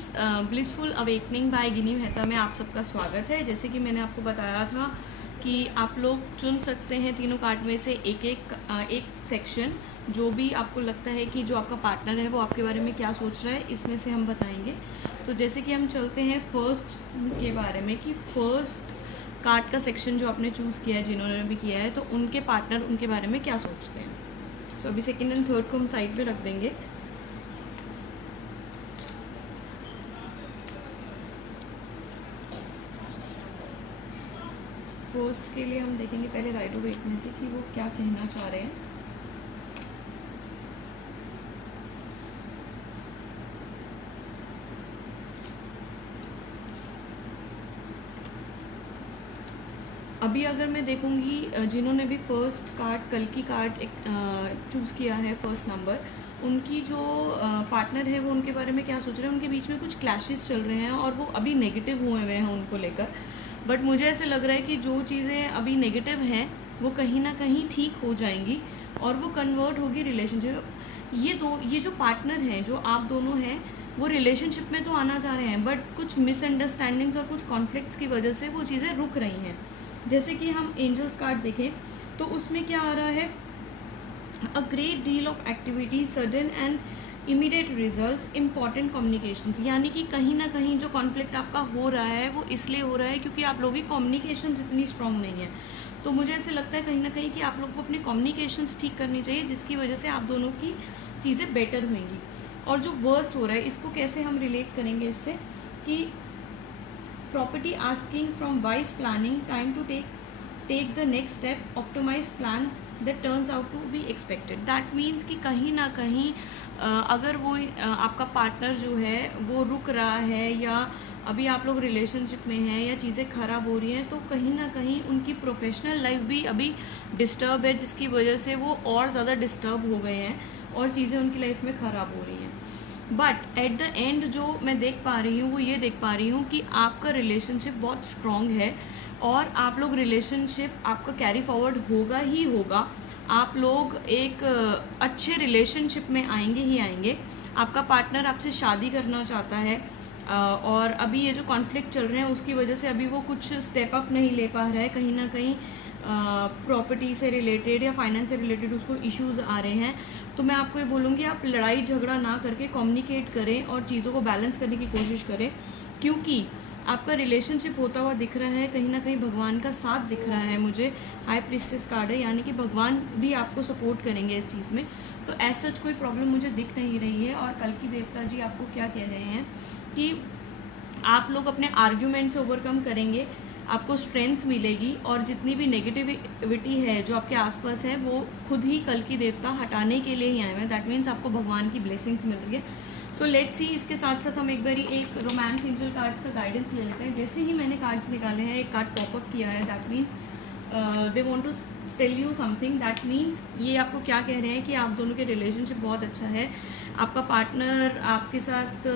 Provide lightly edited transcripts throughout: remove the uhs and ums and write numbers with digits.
Friends, blissful awakening by Gini Mehta में आप सबका स्वागत है। जैसे कि मैंने आपको बताया था कि आप लोग चुन सकते हैं तीनों कार्ड में से एक सेक्शन, जो भी आपको लगता है कि जो आपका पार्टनर है वो आपके बारे में क्या सोच रहा है, इसमें से हम बताएंगे। तो जैसे कि हम चलते हैं फर्स्ट के बारे में कि फर्स्ट कार्ड का सेक्शन जो आपने चूज़ किया है, जिन्होंने भी किया है, तो उनके पार्टनर उनके बारे में क्या सोचते हैं। सो अभी सेकेंड एंड थर्ड को हम साइड पे रख देंगे। फर्स्ट के लिए हम देखेंगे पहले राइडो वेट में से कि वो क्या कहना चाह रहे हैं। अभी अगर मैं देखूंगी जिन्होंने भी फर्स्ट कार्ड, कल की कार्ड चूज़ किया है फर्स्ट नंबर, उनकी जो पार्टनर है वो उनके बारे में क्या सोच रहे हैं। उनके बीच में कुछ क्लैशेस चल रहे हैं और वो अभी नेगेटिव हुए हुए हैं उनको लेकर। बट मुझे ऐसे लग रहा है कि जो चीज़ें अभी नेगेटिव हैं वो कहीं ना कहीं ठीक हो जाएंगी और वो कन्वर्ट होगी रिलेशनशिप। ये जो पार्टनर हैं, जो आप दोनों हैं, वो रिलेशनशिप में तो आना चाह रहे हैं, बट कुछ मिसअंडरस्टैंडिंग्स और कुछ कॉन्फ्लिक्ट्स की वजह से वो चीज़ें रुक रही हैं। जैसे कि हम एंजल्स कार्ड देखें तो उसमें क्या आ रहा है, a great deal of activity, sudden and immediate results, important communications. यानी कि कहीं ना कहीं जो कॉन्फ्लिक्ट आपका हो रहा है वो इसलिए हो रहा है क्योंकि आप लोगों की कम्युनिकेशन इतनी स्ट्रांग नहीं है। तो मुझे ऐसे लगता है कहीं ना कहीं कि आप लोग को अपनी कम्युनिकेशंस ठीक करनी चाहिए, जिसकी वजह से आप दोनों की चीज़ें बेटर होंगी। और जो वर्स्ट हो रहा है इसको कैसे हम रिलेट करेंगे इससे कि property asking from wise planning, time to take the next step, optimize plan that turns out to be expected. That means कि कहीं ना कहीं अगर वो आपका पार्टनर जो है वो रुक रहा है या अभी आप लोग रिलेशनशिप में हैं या चीज़ें ख़राब हो रही हैं, तो कहीं ना कहीं उनकी प्रोफेशनल लाइफ भी अभी डिस्टर्ब है, जिसकी वजह से वो और ज़्यादा डिस्टर्ब हो गए हैं और चीज़ें उनकी लाइफ में ख़राब हो रही हैं। बट एट द एंड जो मैं देख पा रही हूँ वो ये देख पा रही हूँ कि आपका रिलेशनशिप बहुत स्ट्रॉन्ग है और आप लोग रिलेशनशिप आपका कैरी फॉरवर्ड होगा ही होगा। आप लोग एक अच्छे रिलेशनशिप में आएंगे ही आएंगे। आपका पार्टनर आपसे शादी करना चाहता है और अभी ये जो कॉन्फ्लिक्ट चल रहे हैं उसकी वजह से अभी वो कुछ स्टेप अप नहीं ले पा रहा है। कहीं ना कहीं प्रॉपर्टी से रिलेटेड या फाइनेंस से रिलेटेड उसको इश्यूज़ आ रहे हैं। तो मैं आपको ये बोलूँगी आप लड़ाई झगड़ा ना करके कम्युनिकेट करें और चीज़ों को बैलेंस करने की कोशिश करें, क्योंकि आपका रिलेशनशिप होता हुआ दिख रहा है। कहीं ना कहीं भगवान का साथ दिख रहा है मुझे। हाई प्रीस्टेस कार्ड है, यानी कि भगवान भी आपको सपोर्ट करेंगे इस चीज़ में। तो ऐसा सच कोई प्रॉब्लम मुझे दिख नहीं रही है। और कल की देवता जी आपको क्या कह रहे हैं कि आप लोग अपने आर्ग्यूमेंट से ओवरकम करेंगे, आपको स्ट्रेंथ मिलेगी और जितनी भी नेगेटिविटी है जो आपके आसपास है वो खुद ही कल की देवता हटाने के लिए ही आए हैं। दैट मीन्स आपको भगवान की ब्लेसिंग्स मिल रही है। So let's see. इसके साथ साथ हम एक बारी एक रोमांस एंजल कार्ड्स का गाइडेंस ले लेते हैं। जैसे ही मैंने कार्ड्स निकाले हैं, एक कार्ड पॉपअप किया है, that means they want to tell you something. That means ये आपको क्या कह रहे हैं कि आप दोनों के रिलेशनशिप बहुत अच्छा है। आपका पार्टनर आपके साथ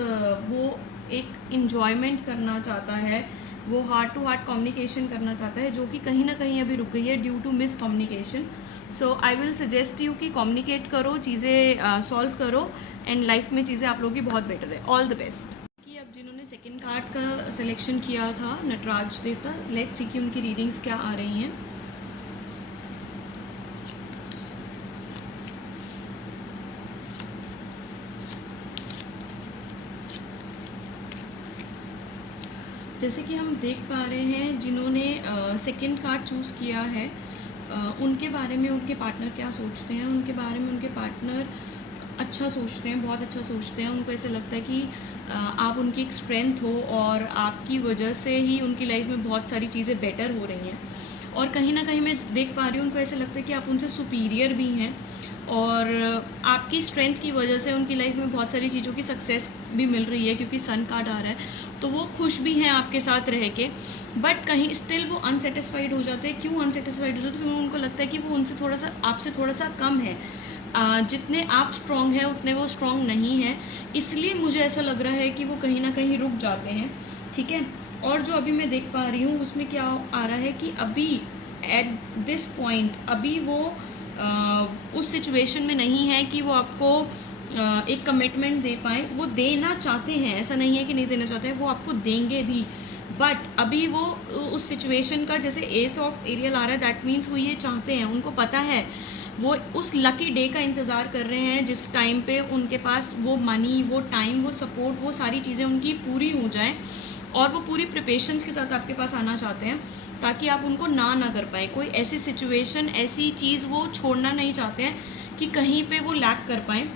वो एक इन्जॉयमेंट करना चाहता है, वो हार्ट टू हार्ट कम्युनिकेशन करना चाहता है, जो कि कहीं ना कहीं अभी रुक गई है due to miscommunication. So I will suggest you कि कम्युनिकेट करो, चीज़ें सॉल्व करो एंड लाइफ में चीज़ें आप लोगों की बहुत बेटर है। All the best. कि अब जिन्होंने सेकंड कार्ड का सिलेक्शन किया था नटराज देवता, लेट्स सी कि उनकी रीडिंग्स क्या आ रही हैं। जैसे कि हम देख पा रहे हैं जिन्होंने सेकंड कार्ड चूज़ किया है उनके बारे में उनके पार्टनर क्या सोचते हैं। उनके बारे में उनके पार्टनर अच्छा सोचते हैं, बहुत अच्छा सोचते हैं। उनको ऐसे लगता है कि आप उनकी एक स्ट्रेंथ हो और आपकी वजह से ही उनकी लाइफ में बहुत सारी चीज़ें बेटर हो रही हैं। और कहीं ना कहीं मैं देख पा रही हूँ उनको ऐसे लगता है कि आप उनसे सुपीरियर भी हैं और आपकी स्ट्रेंथ की वजह से उनकी लाइफ में बहुत सारी चीज़ों की सक्सेस भी मिल रही है, क्योंकि सन कार्ड आ रहा है। तो वो खुश भी हैं आपके साथ रह के, बट कहीं स्टिल वो अनसेटिस्फाइड हो जाते हैं। क्यों अनसेटिस्फाइड हो जाते हैं? क्योंकि उनको लगता है कि वो उनसे थोड़ा सा, आपसे थोड़ा सा कम है। जितने आप स्ट्रॉन्ग हैं उतने वो स्ट्रॉन्ग नहीं हैं, इसलिए मुझे ऐसा लग रहा है कि वो कहीं ना कहीं रुक जाते हैं। ठीक है। और जो अभी मैं देख पा रही हूँ उसमें क्या आ रहा है कि अभी एट दिस पॉइंट अभी वो उस सिचुएशन में नहीं है कि वो आपको एक कमिटमेंट दे पाएँ, वो देना चाहते हैं, ऐसा नहीं है कि नहीं देना चाहते हैं, वो आपको देंगे भी। बट अभी वो उस सिचुएशन का, जैसे एस ऑफ एरियल आ रहा है, दैट मीन्स वो ये चाहते हैं, उनको पता है, वो उस लकी डे का इंतज़ार कर रहे हैं जिस टाइम पे उनके पास वो मनी, वो टाइम, वो सपोर्ट, वो सारी चीज़ें उनकी पूरी हो जाएं, और वो पूरी प्रिपरेशंस के साथ आपके पास आना चाहते हैं ताकि आप उनको ना कर पाएँ। कोई ऐसी सिचुएशन, ऐसी चीज़ वो छोड़ना नहीं चाहते हैं कि कहीं पे वो लैक कर पाएँ।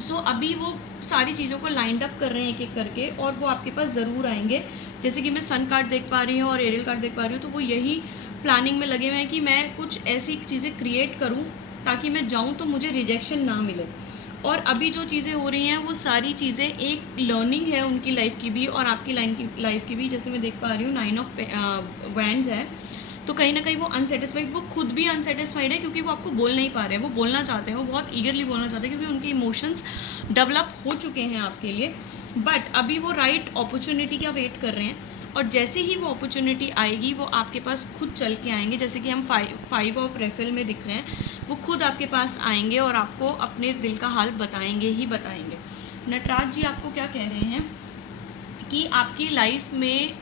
सो अभी वो सारी चीज़ों को लाइंड अप कर रहे हैं एक एक करके, और वो आपके पास ज़रूर आएंगे। जैसे कि मैं सन कार्ड देख पा रही हूँ और एरियल कार्ड देख पा रही हूँ, तो वो यही प्लानिंग में लगे हुए हैं कि मैं कुछ ऐसी चीज़ें क्रिएट करूँ ताकि मैं जाऊँ तो मुझे रिजेक्शन ना मिले। और अभी जो चीज़ें हो रही हैं वो सारी चीज़ें एक लर्निंग है उनकी लाइफ की भी और आपकी लाइफ की भी। जैसे मैं देख पा रही हूँ 9 ऑफ वैंड्स है, तो कहीं ना कहीं वो अनसेटिस्फाइड, वो खुद भी अनसेटिस्फाइड है क्योंकि वो आपको बोल नहीं पा रहे हैं। वो बोलना चाहते हैं, वो बहुत ईगरली बोलना चाहते हैं क्योंकि उनके इमोशंस डेवलप हो चुके हैं आपके लिए, बट अभी वो राइट अपॉर्चुनिटी का वेट कर रहे हैं। और जैसे ही वो अपॉर्चुनिटी आएगी वो आपके पास खुद चल के आएंगे। जैसे कि हम 5 ऑफ रेफिल में दिख रहे हैं, वो खुद आपके पास आएंगे और आपको अपने दिल का हाल बताएंगे ही बताएंगे। नटराज जी आपको क्या कह रहे हैं कि आपकी लाइफ में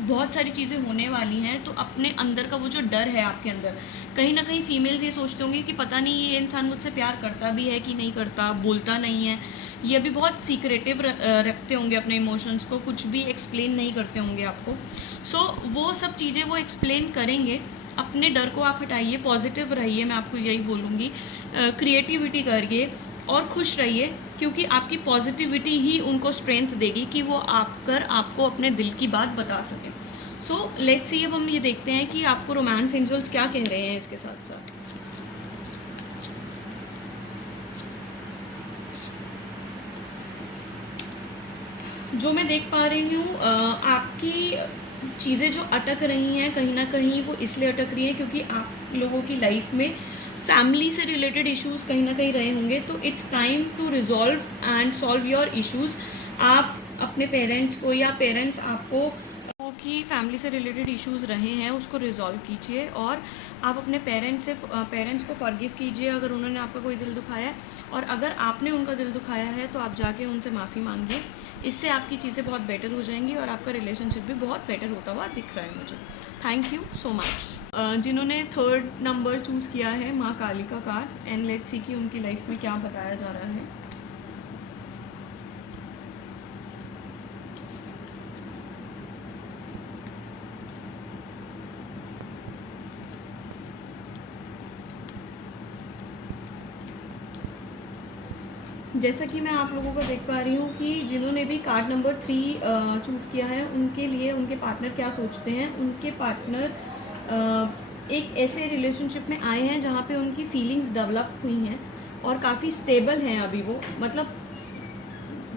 बहुत सारी चीज़ें होने वाली हैं, तो अपने अंदर का वो जो डर है आपके अंदर, कहीं ना कहीं फीमेल्स ये सोचते होंगे कि पता नहीं ये इंसान मुझसे प्यार करता भी है कि नहीं करता, बोलता नहीं है, ये अभी बहुत सीक्रेटिव रखते होंगे अपने इमोशंस को, कुछ भी एक्सप्लेन नहीं करते होंगे आपको। सो वो सब चीज़ें वो एक्सप्लेन करेंगे। अपने डर को आप हटाइए, पॉजिटिव रहिए, मैं आपको यही बोलूँगी, क्रिएटिविटी करिए और खुश रहिए, क्योंकि आपकी पॉजिटिविटी ही उनको स्ट्रेंथ देगी कि वो आपको अपने दिल की बात बता सकें। सो लेट्स सी, अब हम ये देखते हैं कि आपको रोमांस एंजल्स क्या कह रहे हैं इसके साथ साथ। जो मैं देख पा रही हूँ, आपकी चीज़ें जो अटक रही हैं कहीं ना कहीं वो इसलिए अटक रही हैं क्योंकि आप लोगों की लाइफ में फैमिली से रिलेटेड इश्यूज़ कहीं ना कहीं रहे होंगे। तो it's time to resolve and solve your issues. आप अपने पेरेंट्स को या पेरेंट्स आपको कि फैमिली से रिलेटेड इश्यूज़ रहे हैं उसको रिजॉल्व कीजिए, और आप अपने पेरेंट्स को फॉरगिव कीजिए अगर उन्होंने आपका कोई दिल दुखाया है, और अगर आपने उनका दिल दुखाया है तो आप जाके उनसे माफ़ी मांगिए। इससे आपकी चीज़ें बहुत बेटर हो जाएंगी और आपका रिलेशनशिप भी बहुत बेटर होता हुआ दिख रहा है मुझे। Thank you so much. जिन्होंने 3rd नंबर चूज़ किया है, माँ काली का कार्ड, एंड लेट्स सी कि उनकी लाइफ में क्या बताया जा रहा है। जैसा कि मैं आप लोगों को देख पा रही हूँ कि जिन्होंने भी कार्ड नंबर 3 चूज़ किया है, उनके लिए उनके पार्टनर क्या सोचते हैं। उनके पार्टनर एक ऐसे रिलेशनशिप में आए हैं जहाँ पे उनकी फीलिंग्स डेवलप हुई हैं और काफ़ी स्टेबल हैं अभी वो। मतलब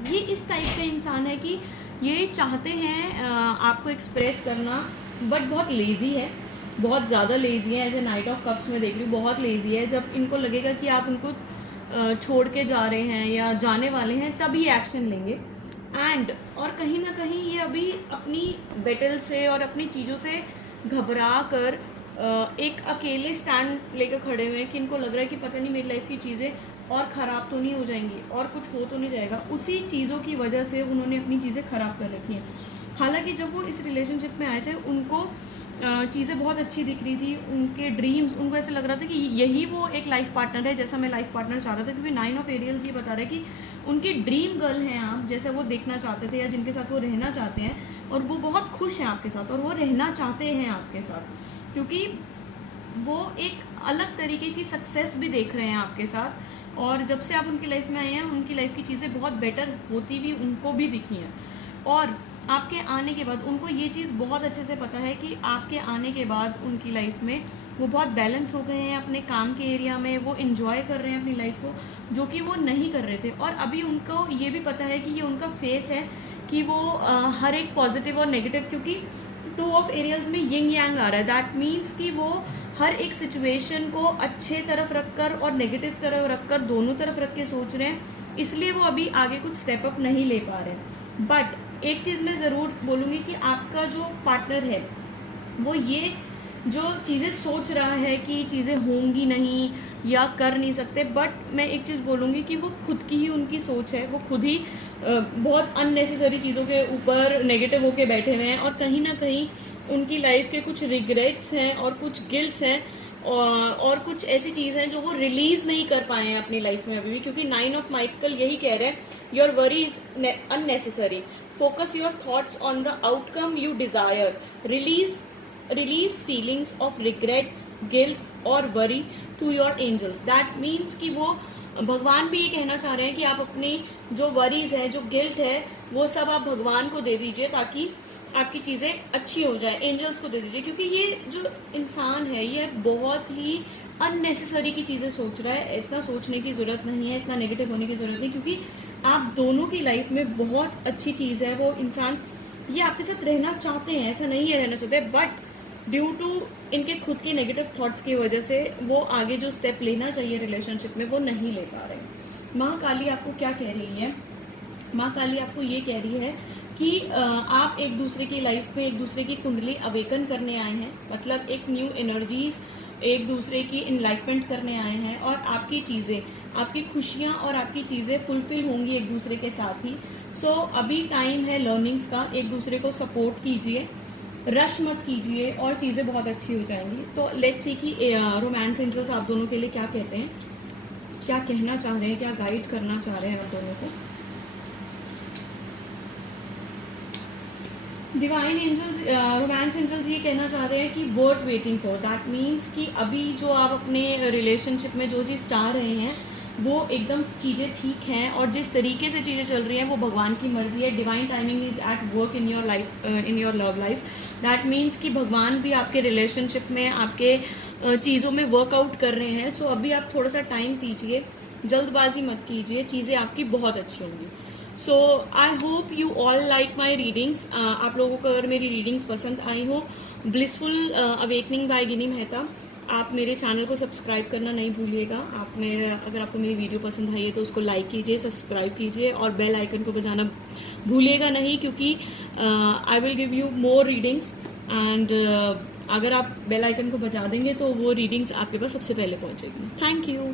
ये इस टाइप का इंसान है कि ये चाहते हैं आपको एक्सप्रेस करना, बट बहुत लेज़ी है, बहुत ज़्यादा लेज़ी है। As a knight of cups में देख रही हूँ, बहुत लेज़ी है। जब इनको लगेगा कि आप उनको छोड़ के जा रहे हैं या जाने वाले हैं तभी एक्शन लेंगे। और कहीं ना कहीं ये अभी अपनी बैटल से और अपनी चीज़ों से घबरा कर एक अकेले स्टैंड लेकर खड़े हुए हैं कि इनको लग रहा है कि पता नहीं मेरी लाइफ की चीज़ें और ख़राब तो नहीं हो जाएंगी और कुछ हो तो नहीं जाएगा। उसी चीज़ों की वजह से उन्होंने अपनी चीज़ें ख़राब कर रखी हैं। हालांकि जब वो इस रिलेशनशिप में आए थे उनको चीज़ें बहुत अच्छी दिख रही थी, उनके ड्रीम्स, उनको ऐसे लग रहा था कि यही वो एक लाइफ पार्टनर है जैसा मैं लाइफ पार्टनर चाह रहा था। क्योंकि 9 ऑफ एरियल्स ये बता रहे हैं कि उनकी ड्रीम गर्ल हैं आप, जैसे वो देखना चाहते थे या जिनके साथ वो रहना चाहते हैं, और वो बहुत खुश हैं आपके साथ और वो रहना चाहते हैं आपके साथ, क्योंकि वो एक अलग तरीके की सक्सेस भी देख रहे हैं आपके साथ। और जब से आप उनकी लाइफ में आए हैं उनकी लाइफ की चीज़ें बहुत बेटर होती हुई उनको भी दिखी हैं। और आपके आने के बाद उनको ये चीज़ बहुत अच्छे से पता है कि आपके आने के बाद उनकी लाइफ में वो बहुत बैलेंस हो गए हैं अपने काम के एरिया में, वो इन्जॉय कर रहे हैं अपनी लाइफ को, जो कि वो नहीं कर रहे थे। और अभी उनको ये भी पता है कि ये उनका फेस है कि वो हर एक पॉजिटिव और नेगेटिव, क्योंकि 2 ऑफ एरियल्स में यिंग यांग आ रहा है, दैट मीन्स कि वो हर एक सिचुएशन को अच्छे तरफ रखकर और नेगेटिव तरफ रखकर, दोनों तरफ रख के सोच रहे हैं, इसलिए वो अभी आगे कुछ स्टेप अप नहीं ले पा रहे। बट एक चीज़ मैं ज़रूर बोलूँगी कि आपका जो पार्टनर है वो ये जो चीज़ें सोच रहा है कि चीज़ें होंगी नहीं या कर नहीं सकते, बट मैं एक चीज़ बोलूँगी कि वो खुद की ही उनकी सोच है, वो खुद ही बहुत अननेसेसरी चीज़ों के ऊपर नेगेटिव होके बैठे हुए हैं, और कहीं ना कहीं उनकी लाइफ के कुछ रिग्रेट्स हैं और कुछ गिल्ट्स हैं, और कुछ ऐसी चीज़ हैं जो वो रिलीज नहीं कर पाए हैं अपनी लाइफ में अभी भी, क्योंकि 9 ऑफ माइकल यही कह रहे हैं, your worry is unnecessary, focus your thoughts on the outcome you desire, release feelings of regrets, guilts और worry to your angels. That means कि वो भगवान भी ये कहना चाह रहे हैं कि आप अपनी जो वरीज है, जो गिल्ट है, वो सब आप भगवान को दे दीजिए ताकि आपकी चीज़ें अच्छी हो जाए, एंजल्स को दे दीजिए, क्योंकि ये जो इंसान है ये बहुत ही अननेसेसरी की चीज़ें सोच रहा है। इतना सोचने की ज़रूरत नहीं है, इतना नेगेटिव होने की ज़रूरत नहीं, क्योंकि आप दोनों की लाइफ में बहुत अच्छी चीज़ है। वो इंसान ये आपके साथ रहना चाहते हैं, ऐसा नहीं है रहना चाहते, बट ड्यू टू इनके खुद के नेगेटिव थॉट्स की वजह से वो आगे जो स्टेप लेना चाहिए रिलेशनशिप में वो नहीं ले पा रहे। माँ काली आपको क्या कह रही है? माँ काली आपको ये कह रही है कि आप एक दूसरे की लाइफ में एक दूसरे की कुंडली अवेकन करने आए हैं, मतलब एक न्यू एनर्जीज, एक दूसरे की इनलाइटमेंट करने आए हैं, और आपकी चीज़ें, आपकी खुशियाँ और आपकी चीज़ें फुलफिल होंगी एक दूसरे के साथ ही। सो अभी टाइम है लर्निंग्स का, एक दूसरे को सपोर्ट कीजिए, रश मत कीजिए और चीज़ें बहुत अच्छी हो जाएंगी। तो लेट्स सी कि रोमांस एंजल्स आप दोनों के लिए क्या कहते हैं, क्या कहना चाह रहे हैं, क्या गाइड करना चाह रहे हैं आप दोनों को। डिवाइन एंजल्स, रोमांस एंजल्स ये कहना चाह रहे हैं कि worth waiting for. That means कि अभी जो आप अपने रिलेशनशिप में जो चीज़ चाह रहे हैं वो एकदम चीज़ें ठीक हैं, और जिस तरीके से चीज़ें चल रही हैं वो भगवान की मर्जी है। Divine timing is at work in your life, in your love life. That means कि भगवान भी आपके रिलेशनशिप में, आपके चीज़ों में वर्कआउट कर रहे हैं। सो अभी आप थोड़ा सा टाइम दीजिए, जल्दबाजी मत कीजिए, चीज़ें आपकी बहुत अच्छी होंगी। So I hope you all like my readings. आप लोगों को अगर मेरी रीडिंग्स पसंद आई हो, blissful awakening by Gini Mehta, आप मेरे चैनल को सब्सक्राइब करना नहीं भूलिएगा। अगर आपको मेरी वीडियो पसंद आई है तो उसको लाइक कीजिए, सब्सक्राइब कीजिए और बेल आइकन को बजाना भूलिएगा नहीं, क्योंकि I will give you more readings, and अगर आप बेल आइकन को बजा देंगे तो वो रीडिंग्स आपके पास सबसे पहले पहुंचेगी। Thank you.